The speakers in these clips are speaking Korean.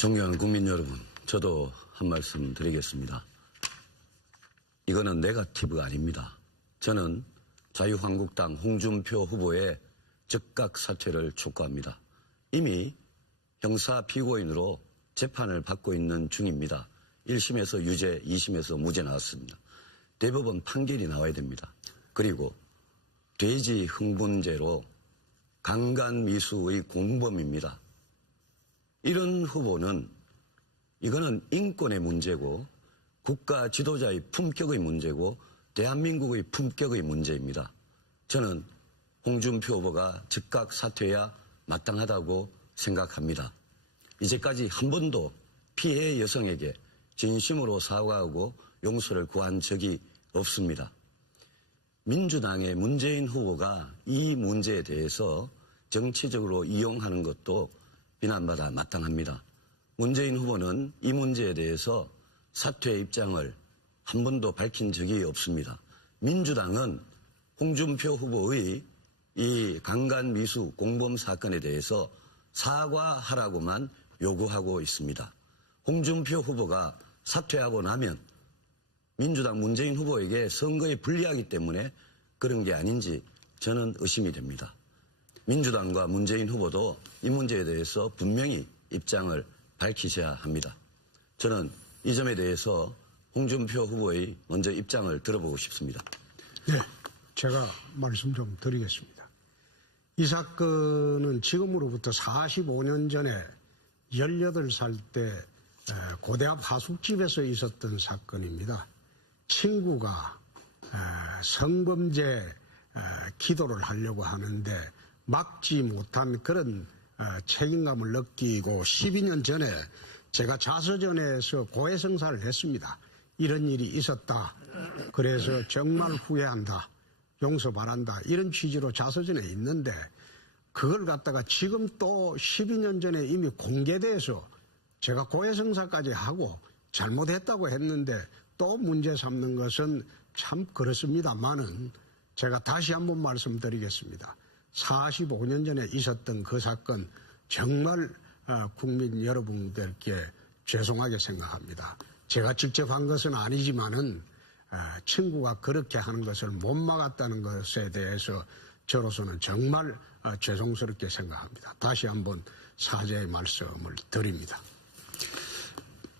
존경하는 국민 여러분, 저도 한 말씀 드리겠습니다. 이거는 네거티브가 아닙니다. 저는 자유한국당 홍준표 후보의 즉각 사퇴를 촉구합니다. 이미 형사 피고인으로 재판을 받고 있는 중입니다. 1심에서 유죄, 2심에서 무죄 나왔습니다. 대법원 판결이 나와야 됩니다. 그리고 돼지 흥분죄로 강간미수의 공범입니다. 이런 후보는 이거는 인권의 문제고 국가 지도자의 품격의 문제고 대한민국의 품격의 문제입니다. 저는 홍준표 후보가 즉각 사퇴해야 마땅하다고 생각합니다. 이제까지 한 번도 피해 여성에게 진심으로 사과하고 용서를 구한 적이 없습니다. 민주당의 문재인 후보가 이 문제에 대해서 정치적으로 이용하는 것도 비난받아 마땅합니다. 문재인 후보는 이 문제에 대해서 사퇴의 입장을 한 번도 밝힌 적이 없습니다. 민주당은 홍준표 후보의 이 강간미수 공범 사건에 대해서 사과하라고만 요구하고 있습니다. 홍준표 후보가 사퇴하고 나면 민주당 문재인 후보에게 선거에 불리하기 때문에 그런 게 아닌지 저는 의심이 됩니다. 민주당과 문재인 후보도 이 문제에 대해서 분명히 입장을 밝히셔야 합니다. 저는 이 점에 대해서 홍준표 후보의 먼저 입장을 들어보고 싶습니다. 네, 제가 말씀 좀 드리겠습니다. 이 사건은 지금으로부터 45년 전에 18살 때 고대 앞 하숙집에서 있었던 사건입니다. 친구가 성범죄 기도를 하려고 하는데 막지 못한 그런 책임감을 느끼고 12년 전에 제가 자서전에서 고해성사를 했습니다. 이런 일이 있었다. 그래서 정말 후회한다. 용서 바란다. 이런 취지로 자서전에 있는데 그걸 갖다가 지금 또 12년 전에 이미 공개돼서 제가 고해성사까지 하고 잘못했다고 했는데 또 문제 삼는 것은 참 그렇습니다만은 제가 다시 한번 말씀드리겠습니다. 45년 전에 있었던 그 사건 정말 국민 여러분들께 죄송하게 생각합니다. 제가 직접 한 것은 아니지만은 친구가 그렇게 하는 것을 못 막았다는 것에 대해서 저로서는 정말 죄송스럽게 생각합니다. 다시 한번 사죄의 말씀을 드립니다.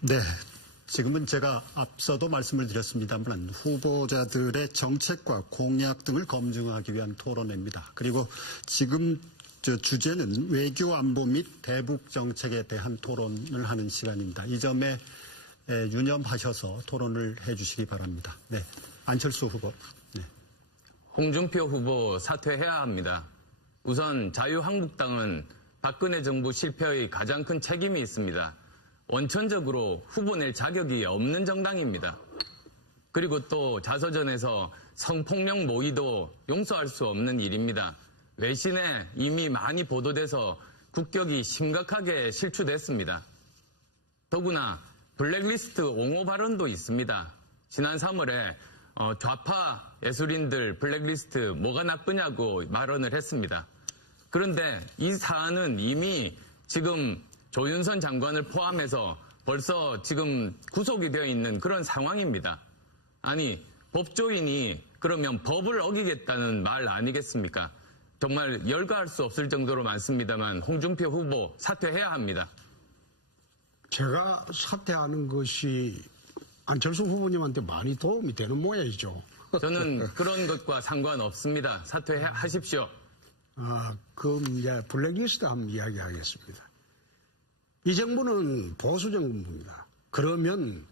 네. 지금은 제가 앞서도 말씀을 드렸습니다만 후보자들의 정책과 공약 등을 검증하기 위한 토론회입니다. 그리고 지금 주제는 외교 안보 및 대북 정책에 대한 토론을 하는 시간입니다. 이 점에 유념하셔서 토론을 해 주시기 바랍니다. 네. 안철수 후보. 네. 홍준표 후보 사퇴해야 합니다. 우선 자유한국당은 박근혜 정부 실패의 가장 큰 책임이 있습니다. 원천적으로 후보 낼 자격이 없는 정당입니다. 그리고 또 자서전에서 성폭력 모의도 용서할 수 없는 일입니다. 외신에 이미 많이 보도돼서 국격이 심각하게 실추됐습니다. 더구나 블랙리스트 옹호 발언도 있습니다. 지난 3월에 좌파 예술인들 블랙리스트 뭐가 나쁘냐고 발언을 했습니다. 그런데 이 사안은 이미 지금 조윤선 장관을 포함해서 벌써 지금 구속이 되어 있는 그런 상황입니다. 아니, 법조인이 그러면 법을 어기겠다는 말 아니겠습니까? 정말 열거할 수 없을 정도로 많습니다만 홍준표 후보 사퇴해야 합니다. 제가 사퇴하는 것이 안철수 후보님한테 많이 도움이 되는 모양이죠. 저는 그런 것과 상관없습니다. 사퇴하십시오. 그럼 이제 블랙리스트 한번 이야기하겠습니다. 이 정부는 보수 정부입니다. 그러면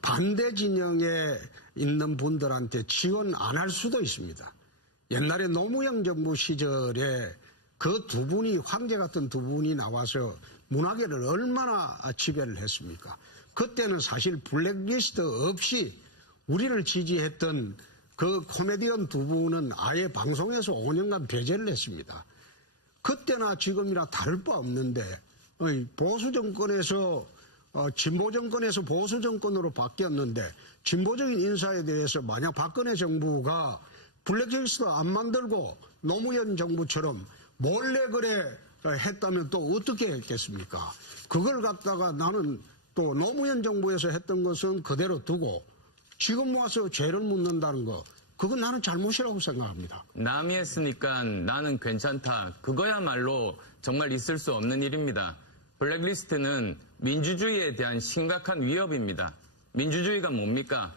반대 진영에 있는 분들한테 지원 안 할 수도 있습니다. 옛날에 노무현 정부 시절에 그 두 분이 황제 같은 두 분이 나와서 문화계를 얼마나 지배를 했습니까? 그때는 사실 블랙리스트 없이 우리를 지지했던 그 코미디언 두 분은 아예 방송에서 5년간 배제를 했습니다. 그때나 지금이나 다를 바 없는데 보수 정권에서 진보 정권에서 보수 정권으로 바뀌었는데 진보적인 인사에 대해서 만약 박근혜 정부가 블랙리스트 안 만들고 노무현 정부처럼 몰래 그래 했다면 또 어떻게 했겠습니까? 그걸 갖다가 나는 또 노무현 정부에서 했던 것은 그대로 두고 지금 와서 죄를 묻는다는 거, 그건 나는 잘못이라고 생각합니다. 남이 했으니까 나는 괜찮다. 그거야말로 정말 있을 수 없는 일입니다. 블랙리스트는 민주주의에 대한 심각한 위협입니다. 민주주의가 뭡니까?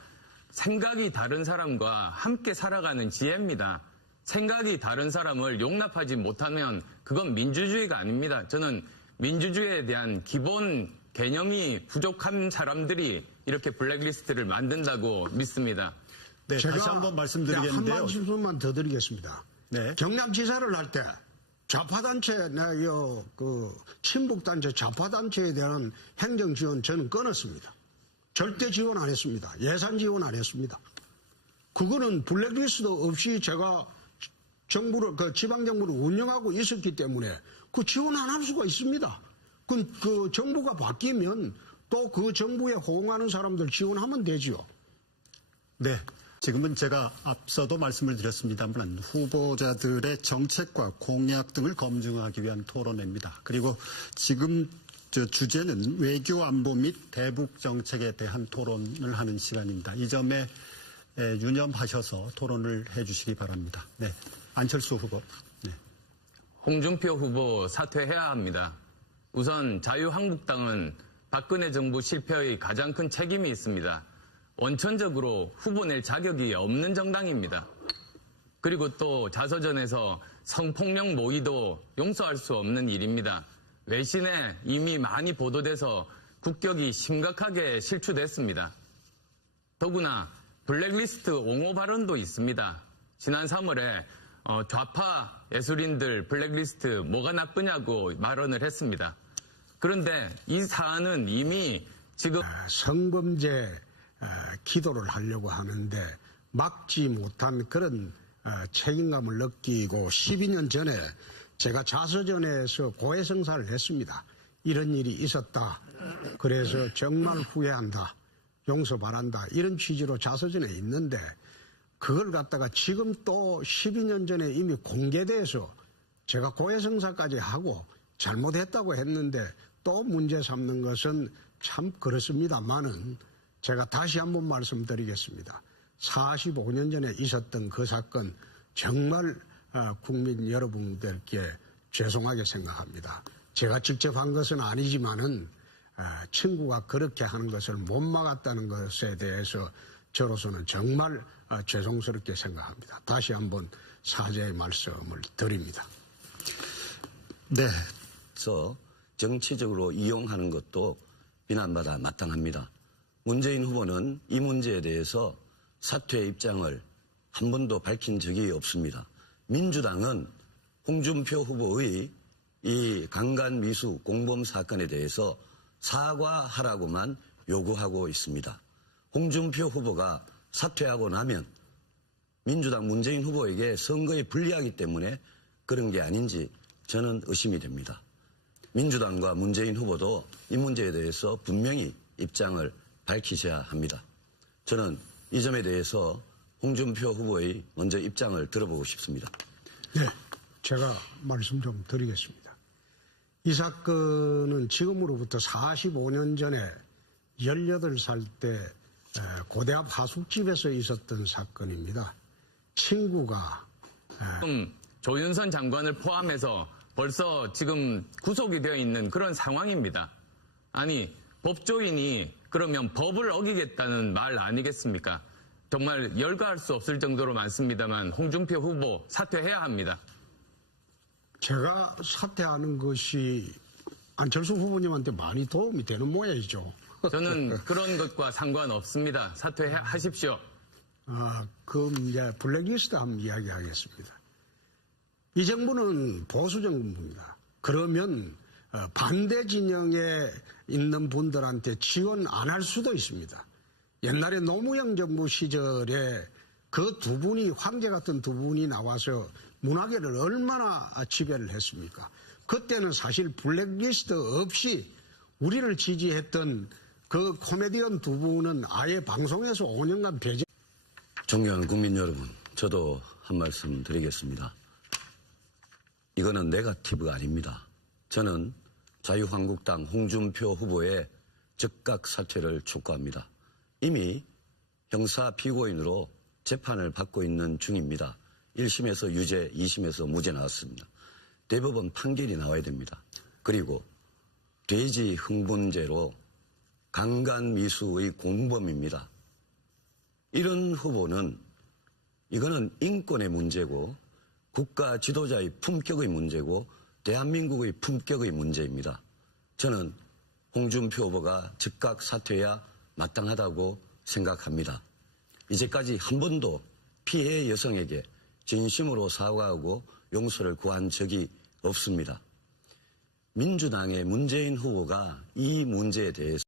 생각이 다른 사람과 함께 살아가는 지혜입니다. 생각이 다른 사람을 용납하지 못하면 그건 민주주의가 아닙니다. 저는 민주주의에 대한 기본 개념이 부족한 사람들이 이렇게 블랙리스트를 만든다고 믿습니다. 네, 제가 다시 한번 한 말씀드리겠는데요. 말씀만 더 드리겠습니다. 네. 경남지사를 할 때 좌파단체, 친북단체, 좌파단체에 대한 행정지원 저는 끊었습니다. 절대 지원 안 했습니다. 예산 지원 안 했습니다. 그거는 블랙리스트 없이 제가 지방정부를 운영하고 있었기 때문에 그 지원 안 할 수가 있습니다. 그 정부가 바뀌면 또 그 정부에 호응하는 사람들 지원하면 되지요. 네. 지금은 제가 앞서도 말씀을 드렸습니다만 후보자들의 정책과 공약 등을 검증하기 위한 토론회입니다. 그리고 지금 주제는 외교 안보 및 대북 정책에 대한 토론을 하는 시간입니다. 이 점에 유념하셔서 토론을 해 주시기 바랍니다. 네. 안철수 후보. 네. 홍준표 후보 사퇴해야 합니다. 우선 자유한국당은 박근혜 정부 실패의 가장 큰 책임이 있습니다. 원천적으로 후보 낼 자격이 없는 정당입니다. 그리고 또 자서전에서 성폭력 모의도 용서할 수 없는 일입니다. 외신에 이미 많이 보도돼서 국격이 심각하게 실추됐습니다. 더구나 블랙리스트 옹호 발언도 있습니다. 지난 3월에 좌파 예술인들 블랙리스트 뭐가 나쁘냐고 발언을 했습니다. 그런데 이 사안은 이미 지금 성범죄 기도를 하려고 하는데 막지 못한 그런 책임감을 느끼고 12년 전에 제가 자서전에서 고해성사를 했습니다. 이런 일이 있었다. 그래서 정말 후회한다. 용서 바란다. 이런 취지로 자서전에 있는데 그걸 갖다가 지금 또 12년 전에 이미 공개돼서 제가 고해성사까지 하고 잘못했다고 했는데 또 문제 삼는 것은 참 그렇습니다만은 제가 다시 한번 말씀드리겠습니다. 45년 전에 있었던 그 사건 정말 국민 여러분들께 죄송하게 생각합니다. 제가 직접 한 것은 아니지만은 친구가 그렇게 하는 것을 못 막았다는 것에 대해서 저로서는 정말 죄송스럽게 생각합니다. 다시 한번 사죄의 말씀을 드립니다. 네. 그래서 정치적으로 이용하는 것도 비난받아 마땅합니다. 문재인 후보는 이 문제에 대해서 사퇴 입장을 한 번도 밝힌 적이 없습니다. 민주당은 홍준표 후보의 이 강간미수 공범 사건에 대해서 사과하라고만 요구하고 있습니다. 홍준표 후보가 사퇴하고 나면 민주당 문재인 후보에게 선거에 불리하기 때문에 그런 게 아닌지 저는 의심이 됩니다. 민주당과 문재인 후보도 이 문제에 대해서 분명히 입장을 밝히셔야 합니다. 저는 이 점에 대해서 홍준표 후보의 먼저 입장을 들어보고 싶습니다. 네, 제가 말씀 좀 드리겠습니다. 이 사건은 지금으로부터 45년 전에 18살 때 고대앞 하숙집에서 있었던 사건입니다. 친구가 조윤선 장관을 포함해서 벌써 지금 구속이 되어 있는 그런 상황입니다. 아니, 법조인이 그러면 법을 어기겠다는 말 아니겠습니까? 정말 열거할 수 없을 정도로 많습니다만 홍준표 후보 사퇴해야 합니다. 제가 사퇴하는 것이 안철수 후보님한테 많이 도움이 되는 모양이죠. 저는 그런 것과 상관없습니다. 사퇴하십시오. 그럼 이제 블랙리스트 한번 이야기하겠습니다. 이 정부는 보수 정부입니다. 그러면 반대 진영에 있는 분들한테 지원 안 할 수도 있습니다. 옛날에 노무현 정부 시절에 그 두 분이 황제 같은 두 분이 나와서 문화계를 얼마나 지배를 했습니까? 그때는 사실 블랙리스트 없이 우리를 지지했던 그 코미디언 두 분은 아예 방송에서 5년간 배제. 존경하는 국민 여러분, 저도 한 말씀 드리겠습니다. 이거는 네거티브가 아닙니다. 저는 자유한국당 홍준표 후보의 즉각 사퇴를 촉구합니다. 이미 형사 피고인으로 재판을 받고 있는 중입니다. 1심에서 유죄, 2심에서 무죄 나왔습니다. 대법원 판결이 나와야 됩니다. 그리고 돼지 흥분죄로 강간미수의 공범입니다. 이런 후보는 이거는 인권의 문제고 국가 지도자의 품격의 문제고 대한민국의 품격의 문제입니다. 저는 홍준표 후보가 즉각 사퇴해야 마땅하다고 생각합니다. 이제까지 한 번도 피해 여성에게 진심으로 사과하고 용서를 구한 적이 없습니다. 민주당의 문재인 후보가 이 문제에 대해서